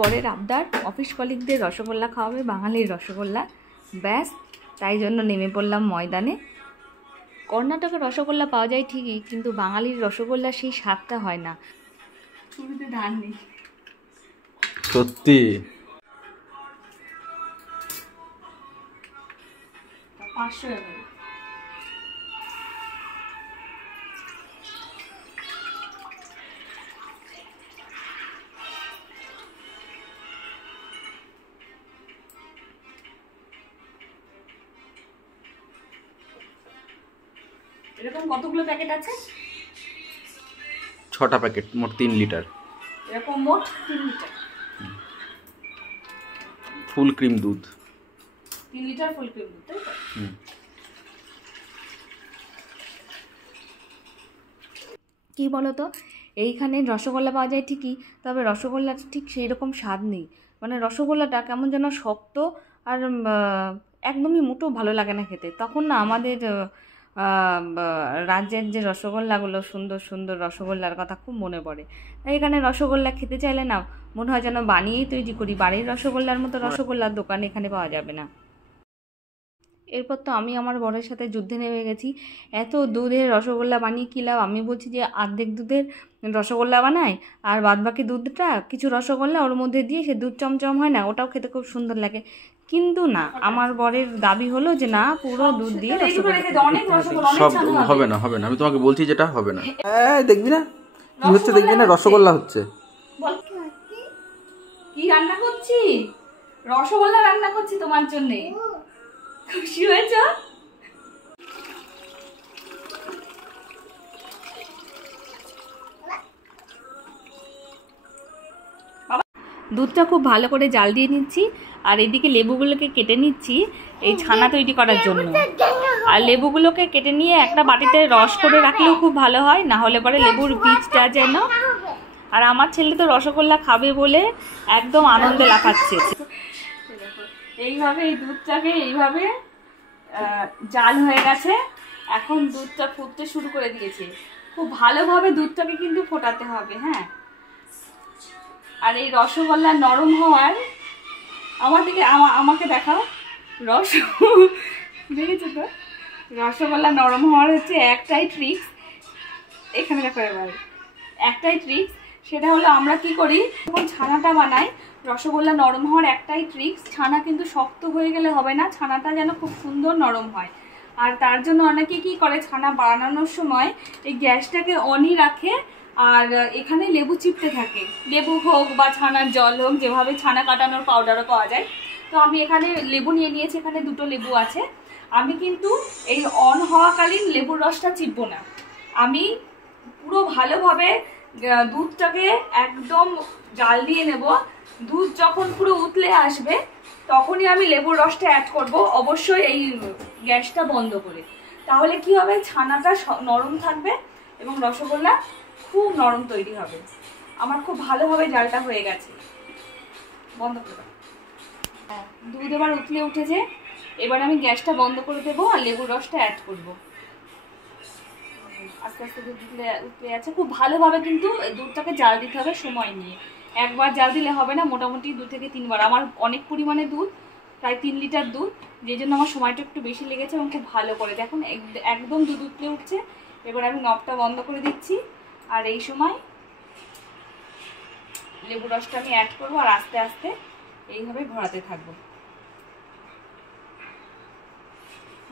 বরের আবদার অফিস কলিগদের রসগোল্লা খাওয়াবে, বাঙালির রসগোল্লা, ব্যাস তাই জন্য নেমে পড়লাম ময়দানে। কর্ণাটকের রসগোল্লা পাওয়া যায় ঠিকই, কিন্তু বাঙালির রসগোল্লা সেই স্বাদটা হয় না। শুরুতে ধান নেই সত্যি। 500 ml। এরকম কতগুলো প্যাকেট আছে? 6টা প্যাকেট, মোট 3 লিটার। এরকম মোট 3 লিটার ফুল ক্রিম দুধ। 3 লিটার ফুল ক্রিম দুধ, তাই তো? কি বলতো, এইখানে রসগোল্লা পাওয়া যায় ঠিকই, তবে রসগোল্লাটা ঠিক সেই রকম স্বাদ নেই। মানে রসগোল্লাটা কেমন যেন শক্ত আর একদমই মোটেও ভালো লাগে না খেতে। তখন না আমাদের রাজ্যের যে রসগোল্লাগুলো, সুন্দর সুন্দর রসগোল্লার কথা খুব মনে পড়ে। তাই এখানে রসগোল্লা খেতে চাইলে না মনে হয় যেন বানিয়েই তৈরি করি। বাড়ির রসগোল্লার মতো রসগোল্লার দোকান এখানে পাওয়া যাবে না। এরপর তো আমি আমার বরের সাথে যুদ্ধে নেমে গেছি। এত দুধের রসগোল্লা বানিয়ে কী লাভ? আমি বলছি যে অর্ধেক দুধের রসগোল্লা বানাই, আর বাদবাকি দুধটা কিছু রসগোল্লা ওর মধ্যে দিয়ে সে দুধ চমচম হয় না, ওটাও খেতে খুব সুন্দর লাগে। কিন্তু না, আমার বরের দাবি হলো যে না, পুরো দুধ দিয়ে সব হবে না, হবে না। আমি তোমাকে বলছি যেটা হবে না। দেখবি না কি হচ্ছে, দেখবি না রসগোল্লা হচ্ছে। কি রান্না করছি? রসগোল্লা রান্না করছি তোমার জন্য। খুশি হয়েছ? দুধটা খুব ভালো করে জাল দিয়ে নিচ্ছি, আর এদিকে লেবুগুলোকে কেটে নিচ্ছি এই ছানা তৈরি করার জন্য। আর লেবুগুলোকে কেটে নিয়ে একটা বাটিতে রস করে রাখলেও খুব ভালো হয়, না হলে পরে লেবুর বীজটা যেন। আর আমার ছেলে তো রসগোল্লা খাবে বলে একদম আনন্দে লাফাচ্ছে। এইভাবে এই দুধটাকে এইভাবে জাল হয়ে গেছে, এখন দুধটা ফুটতে শুরু করে দিয়েছে। খুব ভালোভাবে দুধটাকে কিন্তু ফোটাতে হবে, হ্যাঁ। আর এই রসগোল্লা নরম হওয়ার, আমার দিকে আমাকে দেখাও, দেখেছো তো? রসগোল্লা নরম হওয়ার হচ্ছে একটাই ট্রিক্স, এখানে দেখো এবার একটাই ট্রিক্স। সেটা হলো আমরা কি করি যখন ছানাটা বানাই, রসগোল্লা নরম হওয়ার একটাই ট্রিক্স, ছানা কিন্তু শক্ত হয়ে গেলে হবে না, ছানাটা যেন খুব সুন্দর নরম হয়। আর তার জন্য অনেকে কি করে, ছানা বানানোর সময় এই গ্যাসটাকে অনই রাখে আর এখানে লেবু চিপতে থাকে। লেবু হোক বা ছানার জল হোক, যেভাবে ছানা কাটানোর পাউডারও পাওয়া যায়। তো আমি এখানে লেবু নিয়ে নিয়েছি, এখানে 2টো লেবু আছে। আমি কিন্তু এই অন হওয়াকালীন লেবুর রসটা চিপবো না, আমি পুরো ভালোভাবে দুধটাকে একদম জাল দিয়ে নেব। দুধ যখন পুরো উতলে আসবে তখনই আমি লেবুর রসটা অ্যাড করব, অবশ্যই এই গ্যাসটা বন্ধ করে। তাহলে কি হবে, ছানাটা নরম থাকবে এবং রসগোল্লা খুব নরম তৈরি হবে। আমার খুব ভালোভাবে জালটা হয়ে গেছে, বন্ধ করে। দুধ এবার উতলে উঠেছে, এবার আমি গ্যাসটা বন্ধ করে দেবো আর লেবুর রসটা অ্যাড করব। আস্তে আস্তে দুধ উতলে আছে, খুব ভালোভাবে কিন্তু দুধটাকে জাল দিতে হবে সময় নিয়ে। একবার জাল দিলে হবে না, মোটামুটি 2 থেকে 3 বার। আমার অনেক পরিমাণে দুধ, প্রায় 3 লিটার দুধ, যেই জন্য আমার সময়টা একটু বেশি লেগেছে। এবং খুব ভালো করে দেখুন একদম দুধ উতলে উঠছে। এবার আমি নবটা বন্ধ করে দিচ্ছি, আর এই সময় লেবু রসটা আমি অ্যাড করবো আর আস্তে আস্তে এইভাবে ঘোরাতে থাকবো।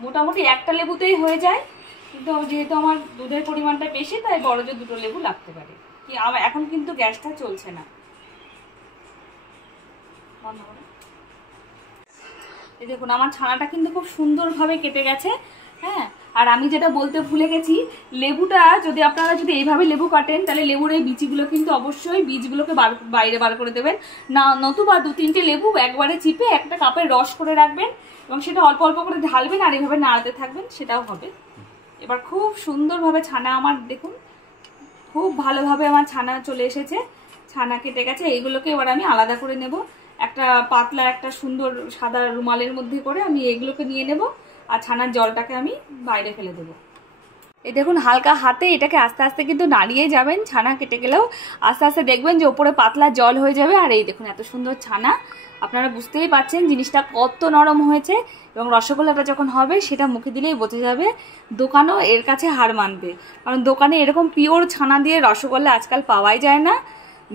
মোটামুটি একটা লেবুতেই হয়ে যায়, কিন্তু যেহেতু আমার দুধের পরিমাণটা বেশি, তাই বড় যে 2টো লেবু লাগতে পারে। কি আমার এখন কিন্তু গ্যাসটা চলছে না, এই দেখুন আমার ছানাটা কিন্তু খুব সুন্দরভাবে কেটে গেছে, হ্যাঁ। আর আমি যেটা বলতে ভুলে গেছি, লেবুটা যদি আপনারা এইভাবে লেবু কাটেন, তাহলে লেবুর এই বিচিগুলো কিন্তু অবশ্যই বীজগুলোকে বাইরে বার করে দেবেন না, নতুবা 2-3টে লেবু একবারে চিপে একটা কাপের রস করে রাখবেন এবং সেটা অল্প অল্প করে ঢালবেন আর এইভাবে নাড়াতে থাকবেন, সেটাও হবে। এবার খুব সুন্দরভাবে ছানা আমার দেখুন, খুব ভালোভাবে আমার ছানা চলে এসেছে, ছানা কেটে গেছে। এইগুলোকে এবার আমি আলাদা করে নেব, একটা পাতলা একটা সুন্দর সাদা রুমালের মধ্যে করে আমি এগুলোকে নিয়ে নেব, আর ছানার জলটাকে আমি বাইরে ফেলে দেবো। এই দেখুন হালকা হাতে এটাকে আস্তে আস্তে কিন্তু নাড়িয়ে যাবেন। ছানা কেটে গেলেও আস্তে আস্তে দেখবেন যে ওপরে পাতলা জল হয়ে যাবে। আর এই দেখুন এত সুন্দর ছানা, আপনারা বুঝতেই পাচ্ছেন জিনিসটা কত নরম হয়েছে। এবং রসগোল্লাটা যখন হবে সেটা মুখে দিলেই বোঝা যাবে, দোকানও এর কাছে হার মানবে। কারণ দোকানে এরকম পিওর ছানা দিয়ে রসগোল্লা আজকাল পাওয়াই যায় না।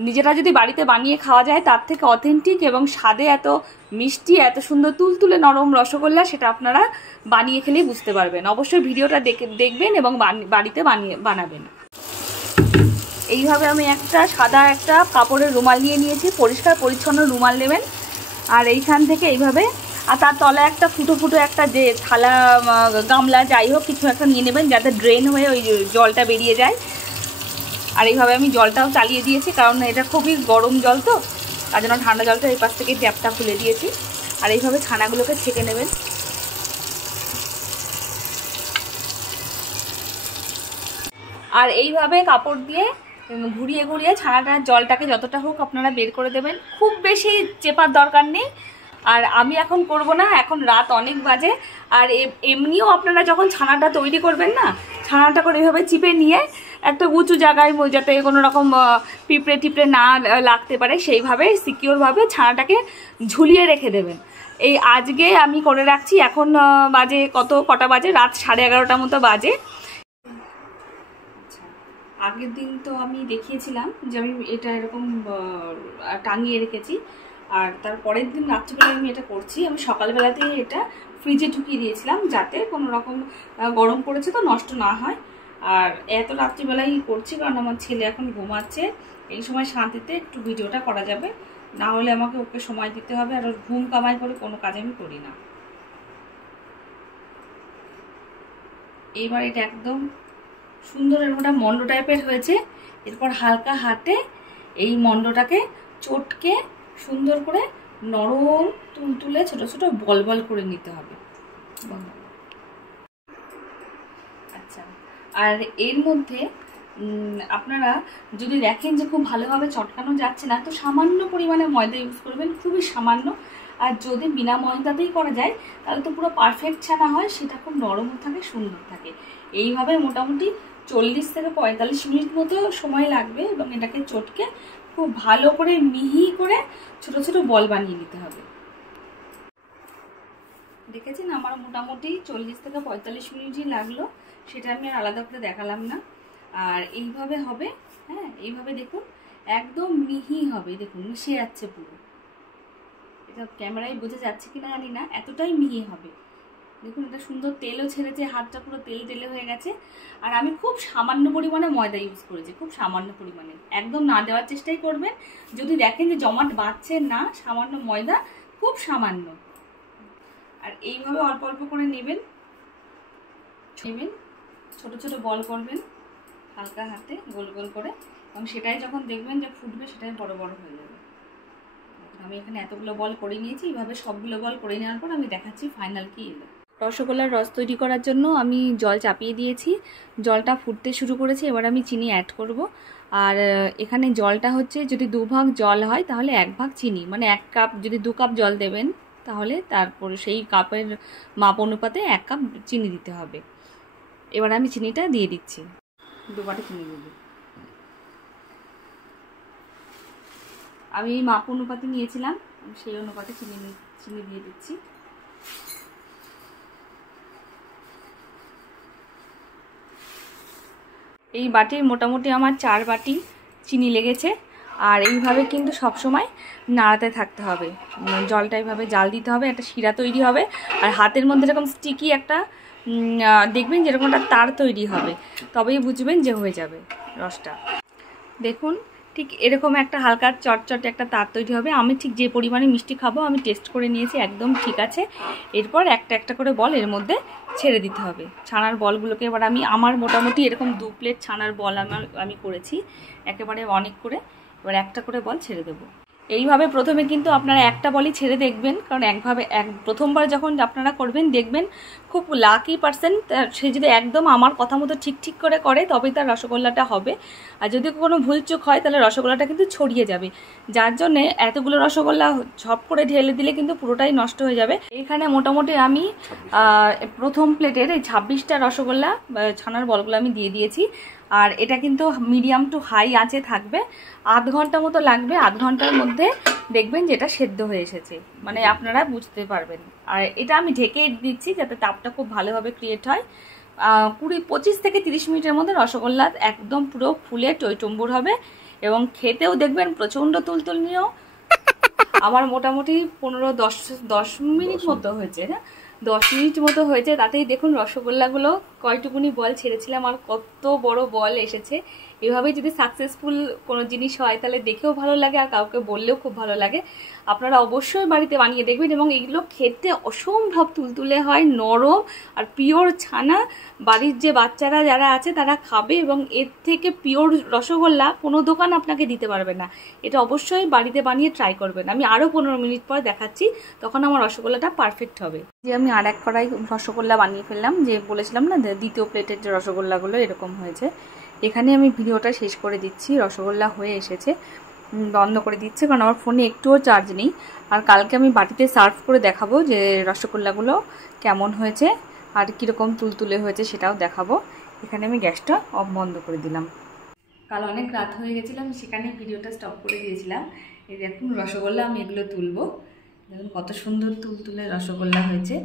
নিজেরা যদি বাড়িতে বানিয়ে খাওয়া যায় তার থেকে অথেন্টিক এবং স্বাদে এত মিষ্টি, এত সুন্দর তুলতুলে নরম রসগোল্লা সেটা আপনারা বানিয়ে খেলেই বুঝতে পারবেন। অবশ্যই ভিডিওটা দেখবেন এবং বাড়িতে বানাবেন। এইভাবে আমি একটা সাদা একটা কাপড়ের রুমাল নিয়েছি, পরিষ্কার পরিচ্ছন্ন রুমাল নেবেন। আর এইখান থেকে এইভাবে, আর তার তলায় একটা ফুটো ফুটো একটা যে থালা গামলা যাই হোক কিছু একটা নিয়ে নেবেন, যাতে ড্রেন হয়ে ওই জলটা বেরিয়ে যায়। আর এইভাবে আমি জলটাও চালিয়ে দিয়েছি, কারণ এটা খুবই গরম জল তো, তার জন্য ঠান্ডা জলটা এই পাশ থেকে ট্যাপটা খুলে দিয়েছি। আর এইভাবে ছানাগুলোকে ছেঁকে নেবেন। আর এইভাবে কাপড় দিয়ে ঘুরিয়ে ঘুরিয়ে ছানাটার জলটাকে যতটা হোক আপনারা বের করে দেবেন। খুব বেশি চেপার দরকার নেই। আর আমি এখন করব না, এখন রাত অনেক বাজে। আর এমনিও আপনারা যখন ছানাটা তৈরি করবেন না, ছানাটা করে এইভাবে চিপে নিয়ে একটা উঁচু জায়গায়, যাতে কোনো রকম পিঁপড়ে টিপড়ে না লাগতে পারে সেইভাবে সিকিওরভাবে ছানাটাকে ঝুলিয়ে রেখে দেবেন। এই আজকে আমি করে রাখছি। এখন বাজে কটা বাজে? রাত 11:30 মতো বাজে। আগের দিন তো আমি দেখিয়েছিলাম যে আমি এটা এরকম টাঙিয়ে রেখেছি, আর তার পরের দিন রাত্রিবেলায় আমি এটা করছি। আমি সকালবেলাতেই এটা ফ্রিজে ঢুকিয়ে দিয়েছিলাম, যাতে কোনো রকম গরম পড়েছে তো নষ্ট না হয়। আর এত রাত্রিবেলাই করছি কারণ আমার ছেলে এখন ঘুমাচ্ছে, এই সময় শান্তিতে একটু ভিডিওটা করা যাবে, না হলে আমাকে ওকে সময় দিতে হবে। আর ওর ঘুম কামাই করে কোনো কাজ আমি করি না। এইবার এটা একদম সুন্দর এরকম মন্ড টাইপের হয়েছে। এরপর হালকা হাতে এই মন্ডটাকে চটকে সুন্দর করে নরম তুলতুলে ছোট ছোট বল বল করে নিতে হবে। আচ্ছা, আর এর মধ্যে আপনারা যদি দেখেন যে খুব ভালোভাবে চটকানো যাচ্ছে না, তো সামান্য পরিমাণে ময়দা ইউজ করবেন, খুবই সামান্য। আর যদি বিনা ময়দাতেই করা যায় তাহলে তো পুরো পারফেক্ট ছানা হয়, সেটা খুব নরমও থাকে, সুন্দর থাকে। এইভাবে মোটামুটি 40 থেকে 45 মিনিট মতো সময় লাগবে। এবং এটাকে চটকে খুব ভালো করে মিহি করে ছোট ছোট বল বানিয়ে নিতে হবে। দেখেছেন আমার মোটামুটি 40 থেকে 45 মিনিটই লাগলো, সেটা আমি আর আলাদা করে দেখালাম না। আর এইভাবে হবে, হ্যাঁ এইভাবে দেখুন একদম মিহি হবে। দেখুন মিশে যাচ্ছে পুরো, এটা ক্যামেরায় বোঝা যাচ্ছে কিনা জানি না, এতটাই মিহি হবে। দেখুন এটা সুন্দর তেলও ছেড়েছে, হাতটা পুরো তেল তেলে হয়ে গেছে। আর আমি খুব সামান্য পরিমাণে ময়দা ইউজ করেছি, খুব সামান্য পরিমাণে, একদম না দেওয়ার চেষ্টাই করবেন। যদি দেখেন যে জমাট বাঁধছে না, সামান্য ময়দা, খুব সামান্য। আর এইভাবে অল্প অল্প করে নেবেন, ছোট ছোট বল করবেন হালকা হাতে গোল গোল করে, এবং সেটাই যখন দেখবেন যে ফুটবে সেটাই বড় বড় হয়ে যাবে। আমি এখানে এতগুলো বল করে নিয়েছি। এইভাবে সবগুলো বল করে নেওয়ার পর আমি দেখাচ্ছি ফাইনাল কি এলো। রসগোল্লার রস তৈরি করার জন্য আমি জল চাপিয়ে দিয়েছি, জলটা ফুটতে শুরু করেছে। এবার আমি চিনি অ্যাড করব। আর এখানে জলটা হচ্ছে, যদি 2 ভাগ জল হয় তাহলে 1 ভাগ চিনি, মানে 1 কাপ, যদি 2 কাপ জল দেবেন তাহলে তারপরে সেই কাপের মাপ অনুপাতে 1 কাপ চিনি দিতে হবে। এবার আমি চিনিটা দিয়ে দিচ্ছি, 2 বাটি চিনি দেব। আমি মাপ অনুপাতে নিয়েছিলাম, সেই অনুপাতে চিনি দিয়ে দিচ্ছি। এই বাটির মোটামুটি আমার 4 বাটি চিনি লেগেছে। আর এইভাবে কিন্তু সবসময় নাড়াতে থাকতে হবে, জলটা এইভাবে জাল দিতে হবে, একটা শিরা তৈরি হবে। আর হাতের মধ্যে এরকম স্টিকি একটা দেখবেন যেরকম একটা তার তৈরি হবে, তবেই বুঝবেন যে হয়ে যাবে রসটা। দেখুন ঠিক এরকম একটা হালকা চটচটে একটা তার তৈরি হবে। আমি ঠিক যে পরিমাণে মিষ্টি খাবো আমি টেস্ট করে নিয়েছি, একদম ঠিক আছে। এরপর একটা একটা করে বল এর মধ্যে ছেড়ে দিতে হবে, ছানার বলগুলোকে। এবার আমার মোটামুটি এরকম 2 প্লেট ছানার বল আমি করেছি, একেবারে অনেক করে। এবার একটা করে বল ছেড়ে দেবো। এইভাবে প্রথমে কিন্তু আপনারা একটা বলই ছেড়ে দেখবেন, কারণ প্রথমবার যখন আপনারা করবেন দেখবেন খুব লাকি পার্সেন্ট সে যদি একদম আমার কথা মতো ঠিক করে করে তবেই তার রসগোল্লাটা হবে। আর যদি কোনো ভুলচুক হয় তাহলে রসগোল্লাটা কিন্তু ছড়িয়ে যাবে, যার জন্যে এতগুলো রসগোল্লা ঝপ করে ঢেলে দিলে কিন্তু পুরোটাই নষ্ট হয়ে যাবে। এখানে মোটামুটি আমি প্রথম প্লেটের এই 26টা রসগোল্লা ছানার বলগুলো আমি দিয়ে দিয়েছি। আর এটা কিন্তু মিডিয়াম টু হাই আঁচে থাকবে, আধ ঘন্টা মতো লাগবে। আধ ঘন্টার মধ্যে দেখবেন যেটা সেদ্ধ হয়ে এসেছে, মানে আপনারা বুঝতে পারবেন। আর এটা আমি ঢেকে দিচ্ছি যাতে তাপটা খুব ভালোভাবে ক্রিয়েট হয়। 25 থেকে 30 মিনিটের মধ্যে রসগোল্লা একদম পুরো ফুলে টইটুম্বুর হবে এবং খেতেও দেখবেন প্রচণ্ড তুলতুলনীয়। আমার মোটামুটি 10 মিনিট মতো হয়েছে, না 10 মিনিট মতো হয়েছে। তাতেই দেখুন রসগোল্লাগুলো কয়টুকুনি বল ছেড়েছিলাম আর কত বড় বল এসেছে। এভাবেই যদি সাকসেসফুল কোনো জিনিস হয় তাহলে দেখেও ভালো লাগে আর কাউকে বললেও খুব ভালো লাগে। আপনারা অবশ্যই বাড়িতে বানিয়ে দেখবেন এবং এগুলো খেতে অসম্ভব তুলতুলে হয়, নরম আর পিওর ছানা। বাড়ির যে বাচ্চারা যারা আছে তারা খাবে এবং এর থেকে পিওর রসগোল্লা কোনো দোকান আপনাকে দিতে পারবে না। এটা অবশ্যই বাড়িতে বানিয়ে ট্রাই করবেন। আমি আরও 15 মিনিট পর দেখাচ্ছি, তখন আমার রসগোল্লাটা পারফেক্ট হবে। যে আমি আর এক কড়াই রসগোল্লা বানিয়ে ফেললাম, যে বলেছিলাম না দ্বিতীয় প্লেটের যে রসগোল্লাগুলো এরকম হয়েছে। এখানে আমি ভিডিওটা শেষ করে দিচ্ছি, রসগোল্লা হয়ে এসেছে, বন্ধ করে দিচ্ছে কারণ আমার ফোনে একটুও চার্জ নেই। আর কালকে আমি বাটিতে সার্ভ করে দেখাবো যে রসগোল্লাগুলো কেমন হয়েছে আর কীরকম তুলতুলে হয়েছে সেটাও দেখাবো। এখানে আমি গ্যাসটা বন্ধ করে দিলাম। কাল অনেক রাত হয়ে গেছিলাম, সেখানে ভিডিওটা স্টপ করে দিয়েছিলাম। এই দেখুন রসগোল্লা আমি এগুলো তুলবো, দেখুন কত সুন্দর তুলতুলে রসগোল্লা হয়েছে।